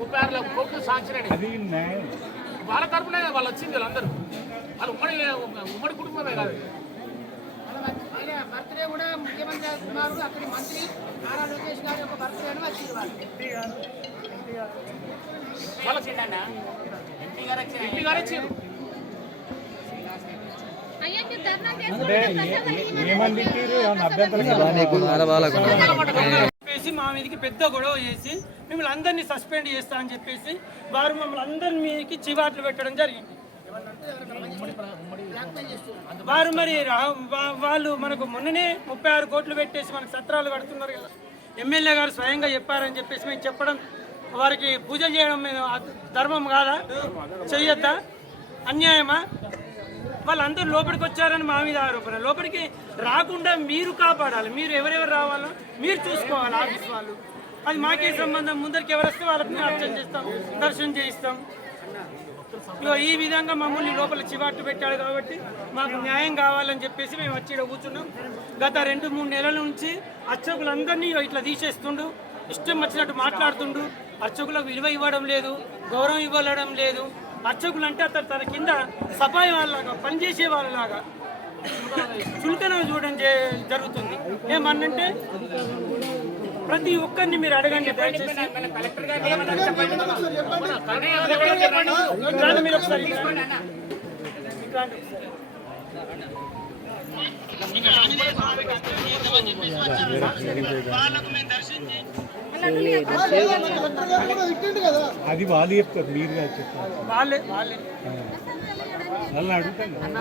36 కోట్లు శాంక్షన్ అయినాయి. వాళ్ళ తరపునే వాళ్ళు వచ్చింది. వాళ్ళందరూ వాళ్ళు ఉమ్మడి కుటుంబమే కాదు. బర్త్డే కూడా ముఖ్యమంత్రి కుమారుడు అక్కడి మంత్రి నారా లోకేష్ గారి యొక్క బర్త్డే వచ్చింది. వాళ్ళకి ఎంపీ గారు వచ్చారు. మా మీదకి పెద్ద గొడవ చేసి మిమ్మల్ని అందరినీ సస్పెండ్ చేస్తా అని చెప్పేసి వారు మమ్మల్ని అందరి మీదకి చివాట్లు పెట్టడం జరిగింది. వారు మరి వాళ్ళు మనకు మొన్ననే 36 కోట్లు పెట్టేసి మనకు సత్రాలు కడుతున్నారు కదా. ఎమ్మెల్యే గారు స్వయంగా చెప్పారని చెప్పేసి మేము చెప్పడం, వారికి పూజలు చేయడం ధర్మం కాదా? చెయ్యొద్దా? అన్యాయమా? వాళ్ళందరూ లోపలికి వచ్చారని మా మీద ఆరోపణ. లోపలికి రాకుండా మీరు కాపాడాలి. మీరు ఎవరెవరు రావాలో మీరు చూసుకోవాలి. ఆఫీస్ వాళ్ళు అది మాకే సంబంధం. ముందరికి ఎవరు వస్తే వాళ్ళకి అర్చన చేస్తాం, దర్శనం చేయిస్తాం. ఈ విధంగా మమ్మల్ని లోపల చివాట్లు పెట్టాడు కాబట్టి మాకు న్యాయం కావాలని చెప్పేసి మేము వచ్చి ఇక్కడ కూర్చున్నాం. గత 2-3 నెలల నుంచి అర్చకులందరినీ ఇట్లా తీసేస్తుండు, ఇష్టం వచ్చినట్టు మాట్లాడుతుండు. అర్చకులకు విలువ ఇవ్వడం లేదు, గౌరవం ఇవ్వడం లేదు. అర్చకులు అంటే అతను తన కింద సఫాయి వాళ్ళలాగా పనిచేసే వాళ్ళలాగా చులకన చూడడం జరుగుతుంది. ఏమన్నంటే ప్రతి ఒక్కరిని మీరు అడగండి దయచేసి. మీరు ఒకసారి అది వాళ్ళు చెప్తారు, మీరు చెప్పారు. వాళ్ళే వాళ్ళని అడుగుతాను.